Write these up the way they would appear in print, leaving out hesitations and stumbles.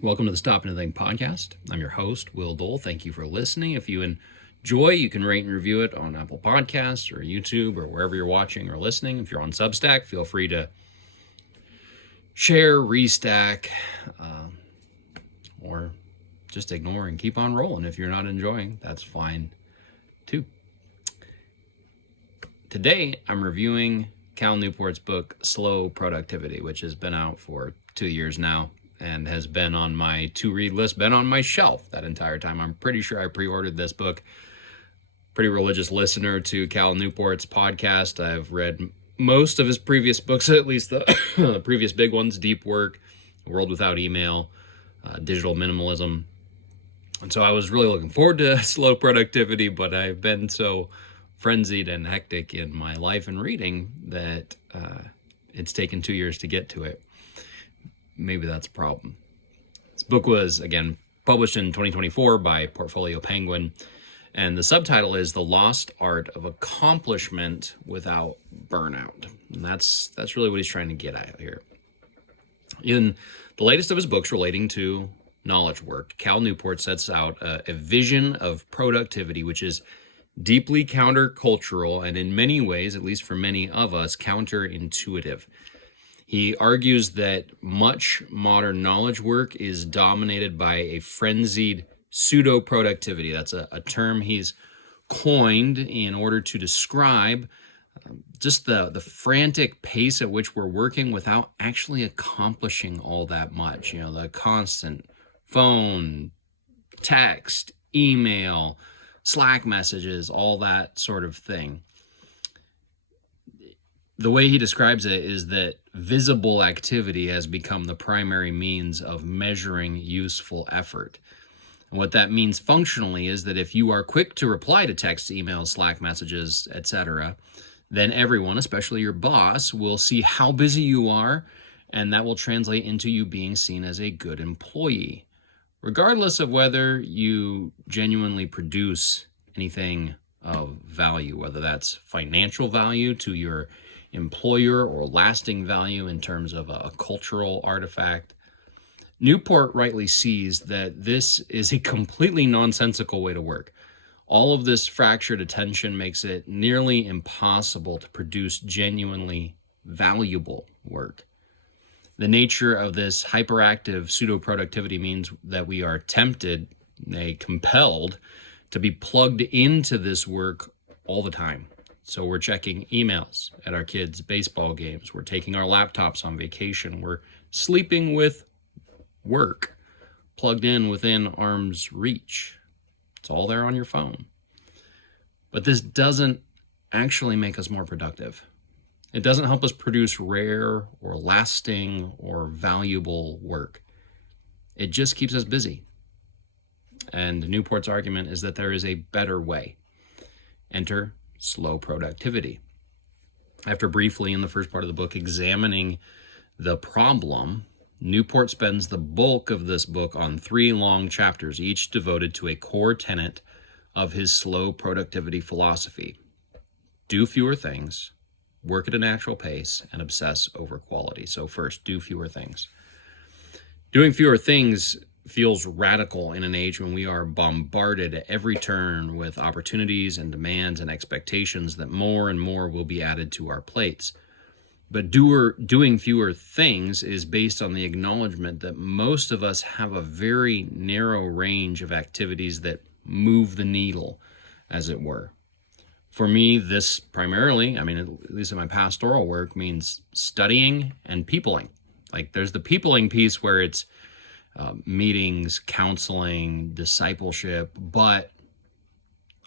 Welcome to the Stop and Think podcast. I'm your host, Will Dole. Thank you for listening. If you enjoy, you can rate and review it on Apple Podcasts or YouTube or wherever you're watching or listening. If you're on Substack, feel free to share, restack, or just ignore and keep on rolling. If you're not enjoying, that's fine too. Today, I'm reviewing Cal Newport's book, Slow Productivity, which has been out for 2 years now and has been on my to-read list, been on my shelf that entire time. I'm pretty sure I pre-ordered this book. Pretty religious listener to Cal Newport's podcast. I've read most of his previous books, at least the previous big ones, Deep Work, World Without Email, Digital Minimalism. And so I was really looking forward to Slow Productivity, but I've been so frenzied and hectic in my life and reading that it's taken 2 years to get to it. Maybe that's a problem. This book was, again, published in 2024 by Portfolio Penguin, and the subtitle is The Lost Art of Accomplishment Without Burnout. And that's really what he's trying to get at here. In the latest of his books relating to knowledge work, Cal Newport sets out a vision of productivity which is deeply countercultural and in many ways, at least for many of us, counterintuitive. He argues that much modern knowledge work is dominated by a frenzied pseudo-productivity. That's a term he's coined in order to describe just the frantic pace at which we're working without actually accomplishing all that much. You know, the constant phone, text, email, Slack messages, all that sort of thing. The way he describes it is that visible activity has become the primary means of measuring useful effort. And what that means functionally is that if you are quick to reply to text, emails, Slack messages, etc., then everyone, especially your boss, will see how busy you are, and that will translate into you being seen as a good employee, regardless of whether you genuinely produce anything of value, whether that's financial value to your employer or lasting value in terms of a cultural artifact. Newport rightly sees that this is a completely nonsensical way to work. All of this fractured attention makes it nearly impossible to produce genuinely valuable work. The nature of this hyperactive pseudo-productivity means that we are tempted, compelled, to be plugged into this work all the time. So we're checking emails at our kids' baseball games. We're taking our laptops on vacation. We're sleeping with work plugged in within arm's reach. It's all there on your phone. But this doesn't actually make us more productive. It doesn't help us produce rare or lasting or valuable work. It just keeps us busy. And Newport's argument is that there is a better way. Enter slow productivity. After briefly in the first part of the book examining the problem, Newport spends the bulk of this book on 3 long chapters, each devoted to a core tenet of his slow productivity philosophy. Do fewer things, work at a natural pace, and obsess over quality. So first, do fewer things. Doing fewer things feels radical in an age when we are bombarded at every turn with opportunities and demands and expectations that more and more will be added to our plates. But doing fewer things is based on the acknowledgement that most of us have a very narrow range of activities that move the needle, as it were. For me, this primarily, at least in my pastoral work, means studying and peopling. Like there's the peopling piece where it's meetings, counseling, discipleship, but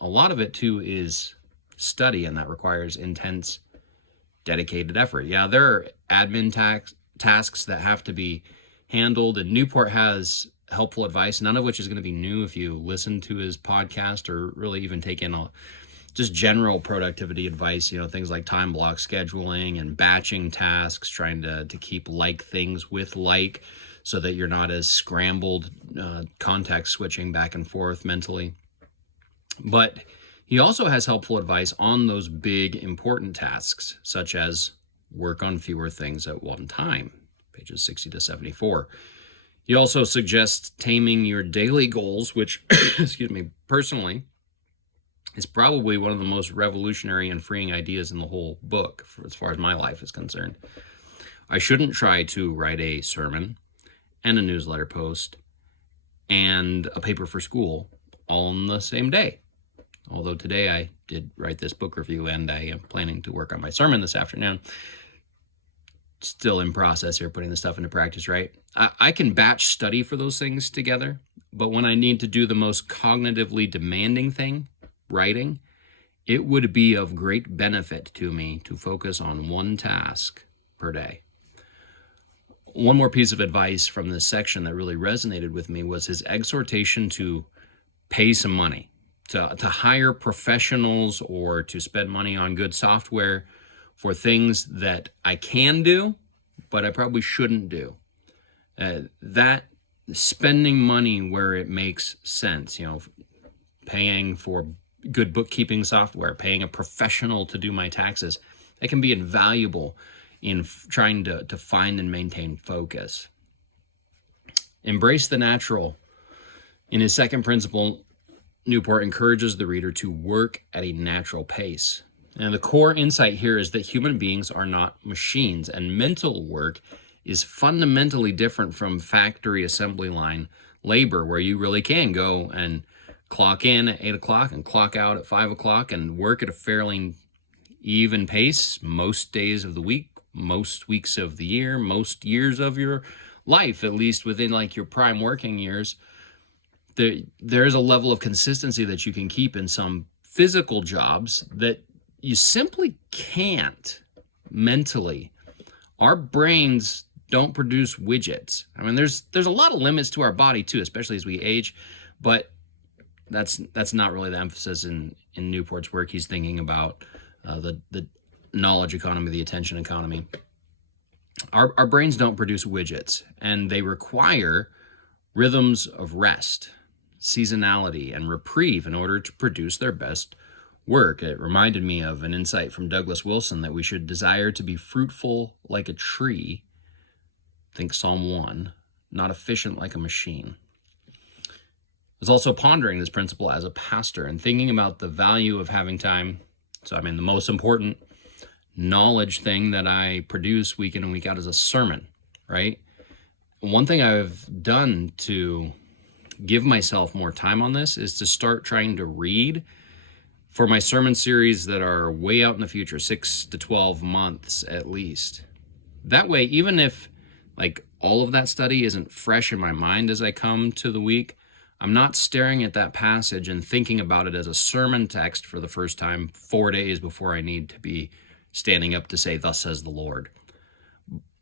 a lot of it too is study, and that requires intense, dedicated effort. Yeah, there are admin tasks that have to be handled, and Newport has helpful advice, none of which is going to be new if you listen to his podcast or really even take in just general productivity advice, things like time block scheduling and batching tasks, trying to keep like things with like, so that you're not as scrambled, context switching back and forth mentally. But he also has helpful advice on those big, important tasks, such as work on fewer things at one time, pages 60 to 74. He also suggests taming your daily goals, which, excuse me, personally, is probably one of the most revolutionary and freeing ideas in the whole book, as far as my life is concerned. I shouldn't try to write a sermon and a newsletter post and a paper for school all on the same day. Although today I did write this book review and I am planning to work on my sermon this afternoon. Still in process here, putting the stuff into practice, right? I can batch study for those things together, but when I need to do the most cognitively demanding thing, writing, it would be of great benefit to me to focus on one task per day. One more piece of advice from this section that really resonated with me was his exhortation to pay some money, to hire professionals or to spend money on good software for things that I can do, but I probably shouldn't do. That spending money where it makes sense, paying for good bookkeeping software, paying a professional to do my taxes, that can be invaluable in trying to find and maintain focus. Embrace the natural. In his second principle, Newport encourages the reader to work at a natural pace. And the core insight here is that human beings are not machines, and mental work is fundamentally different from factory assembly line labor, where you really can go and clock in at 8 o'clock and clock out at 5 o'clock and work at a fairly even pace most days of the week, most weeks of the year, most years of your life, at least within like your prime working years. There is a level of consistency that you can keep in some physical jobs that you simply can't mentally. Our brains don't produce widgets. I mean, there's a lot of limits to our body too, especially as we age, but that's not really the emphasis in Newport's work. He's thinking about the knowledge economy, the attention economy. Our brains don't produce widgets, and they require rhythms of rest, seasonality, and reprieve in order to produce their best work. It reminded me of an insight from Douglas Wilson that we should desire to be fruitful like a tree, think Psalm 1, not efficient like a machine. I was also pondering this principle as a pastor and thinking about the value of having time. So, the most important knowledge thing that I produce week in and week out is a sermon, right? One thing I've done to give myself more time on this is to start trying to read for my sermon series that are way out in the future, 6 to 12 months at least. That way, even if all of that study isn't fresh in my mind as I come to the week, I'm not staring at that passage and thinking about it as a sermon text for the first time 4 days before I need to be standing up to say, "Thus says the Lord."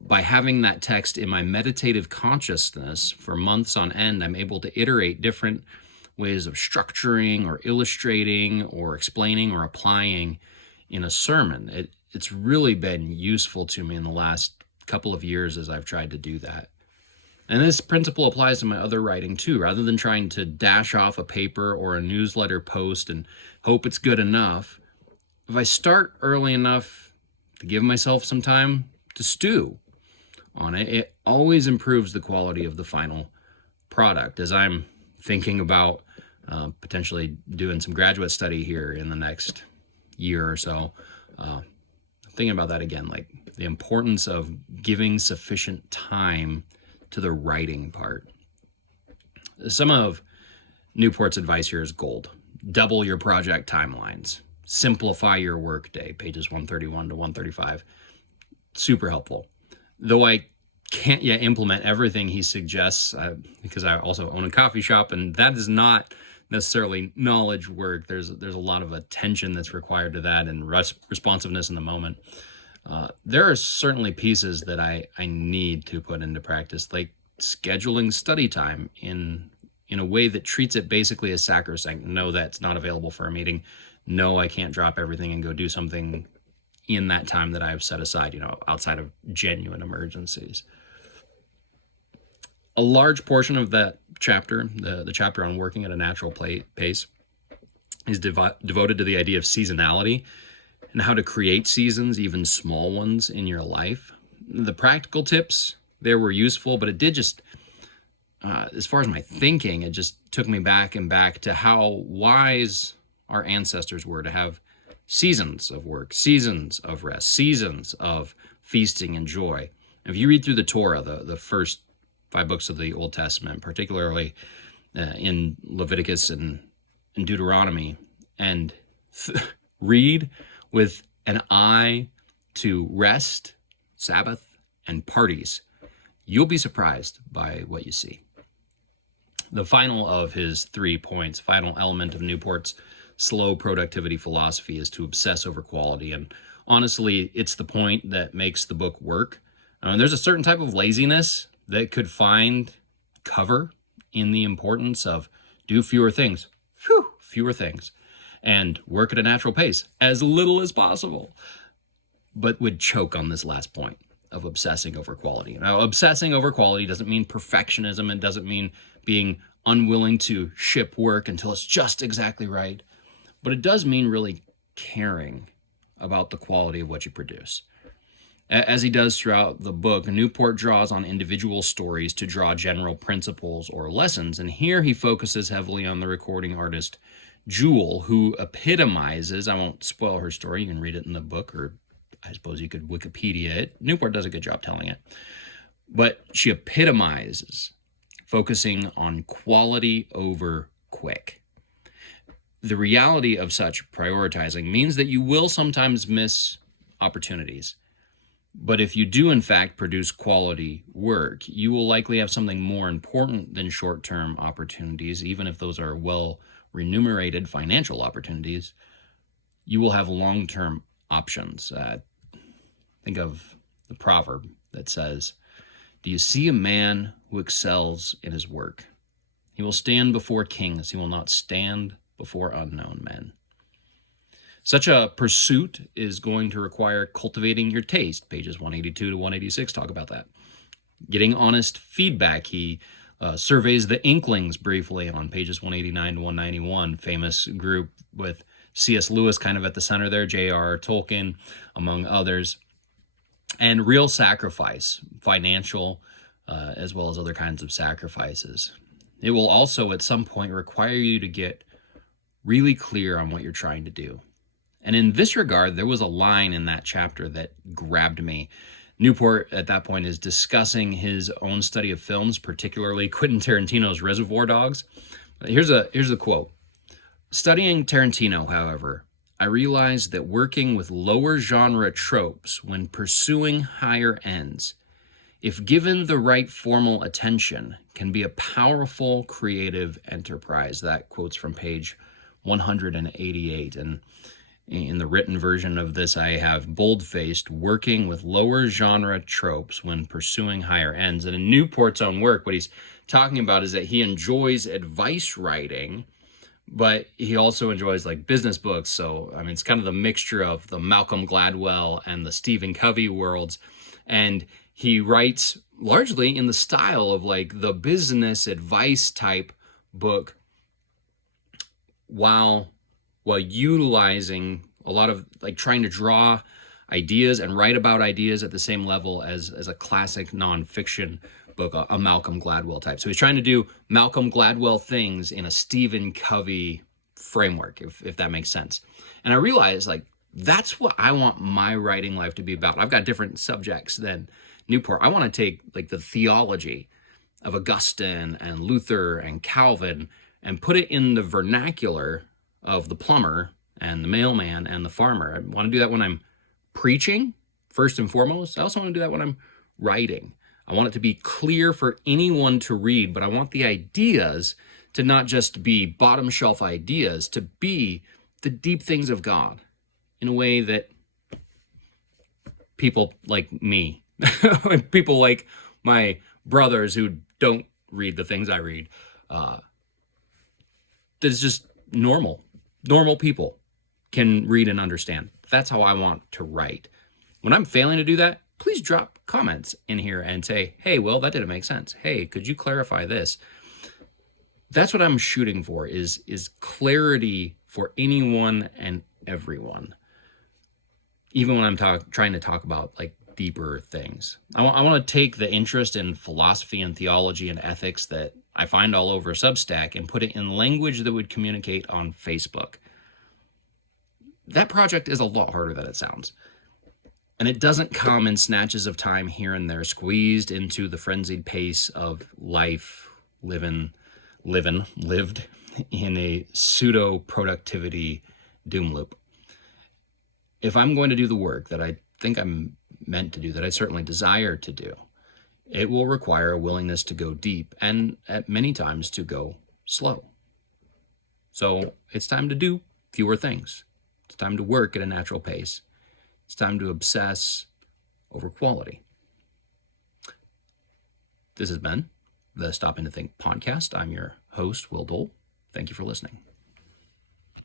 By having that text in my meditative consciousness for months on end, I'm able to iterate different ways of structuring or illustrating or explaining or applying in a sermon. It's really been useful to me in the last couple of years as I've tried to do that. And this principle applies to my other writing too. Rather than trying to dash off a paper or a newsletter post and hope it's good enough, if I start early enough to give myself some time to stew on it, it always improves the quality of the final product. As I'm thinking about potentially doing some graduate study here in the next year or so, thinking about that again, the importance of giving sufficient time to the writing part. Some of Newport's advice here is gold. Double your project timelines. Simplify your workday, pages 131 to 135. Super helpful. Though I can't yet implement everything he suggests, because I also own a coffee shop, and that is not necessarily knowledge work. There's a lot of attention that's required to that and responsiveness in the moment. There are certainly pieces that I need to put into practice, like scheduling study time in a way that treats it basically as sacrosanct. No, that's not available for a meeting. No, I can't drop everything and go do something in that time that I've set aside, outside of genuine emergencies. A large portion of that chapter, the chapter on working at a natural pace, is devoted to the idea of seasonality and how to create seasons, even small ones, in your life. The practical tips there were useful, but it did just as far as my thinking, it just took me back and back to how wise our ancestors were to have seasons of work, seasons of rest, seasons of feasting and joy. If you read through the Torah, the first 5 books of the Old Testament, particularly in Leviticus and Deuteronomy, and read with an eye to rest, Sabbath, and parties, you'll be surprised by what you see. The final of his 3 points, final element of Newport's slow productivity philosophy, is to obsess over quality. And honestly, it's the point that makes the book work. There's a certain type of laziness that could find cover in the importance of do fewer things, and work at a natural pace, as little as possible, but would choke on this last point of obsessing over quality. Now, obsessing over quality doesn't mean perfectionism. It doesn't mean being unwilling to ship work until it's just exactly right. But it does mean really caring about the quality of what you produce. As he does throughout the book, Newport draws on individual stories to draw general principles or lessons. And here he focuses heavily on the recording artist Jewel, who epitomizes, I won't spoil her story, you can read it in the book, or I suppose you could Wikipedia it. Newport does a good job telling it. But she epitomizes focusing on quality over quick. The reality of such prioritizing means that you will sometimes miss opportunities. But if you do, in fact, produce quality work, you will likely have something more important than short-term opportunities, even if those are well-remunerated financial opportunities. You will have long-term options. Think of the proverb that says, "Do you see a man who excels in his work? He will stand before kings. He will not stand before unknown men." Such a pursuit is going to require cultivating your taste. Pages 182 to 186 talk about that. Getting honest feedback. He surveys the Inklings briefly on pages 189 to 191, famous group with C.S. Lewis kind of at the center there, J.R.R. Tolkien, among others. And real sacrifice, financial as well as other kinds of sacrifices. It will also at some point require you to get really clear on what you're trying to do. And in this regard, there was a line in that chapter that grabbed me. Newport, at that point, is discussing his own study of films, particularly Quentin Tarantino's Reservoir Dogs. Here's the quote. "Studying Tarantino, however, I realized that working with lower genre tropes when pursuing higher ends, if given the right formal attention, can be a powerful creative enterprise." That quote's from page 188. And in the written version of this, I have bold-faced, "working with lower genre tropes when pursuing higher ends." And in Newport's own work, what he's talking about is that he enjoys advice writing, but he also enjoys like business books. So, I mean, it's kind of the mixture of the Malcolm Gladwell and the Stephen Covey worlds. And he writes largely in the style of like the business advice type book, while utilizing a lot of like trying to draw ideas and write about ideas at the same level as a classic nonfiction book, a Malcolm Gladwell type. So he's trying to do Malcolm Gladwell things in a Stephen Covey framework, if that makes sense. And I realized like that's what I want my writing life to be about. I've got different subjects than Newport. I want to take like the theology of Augustine and Luther and Calvin and put it in the vernacular of the plumber and the mailman and the farmer. I want to do that when I'm preaching, first and foremost. I also want to do that when I'm writing. I want it to be clear for anyone to read, but I want the ideas to not just be bottom shelf ideas, to be the deep things of God in a way that people like me, people like my brothers who don't read the things I read, that's just normal people can read and understand. That's how I want to write. When I'm failing to do that, please drop comments in here and say, "Hey, Will, that didn't make sense. Hey, could you clarify this?" That's what I'm shooting for, is clarity for anyone and everyone. Even when I'm trying to talk about like deeper things. I want to take the interest in philosophy and theology and ethics that I find all over Substack and put it in language that would communicate on Facebook. That project is a lot harder than it sounds. And it doesn't come in snatches of time here and there, squeezed into the frenzied pace of life, lived in a pseudo-productivity doom loop. If I'm going to do the work that I think I'm meant to do, that I certainly desire to do, it will require a willingness to go deep and at many times to go slow. So it's time to do fewer things. It's time to work at a natural pace. It's time to obsess over quality. This has been the Stopping to Think podcast. I'm your host, Will Dole. Thank you for listening.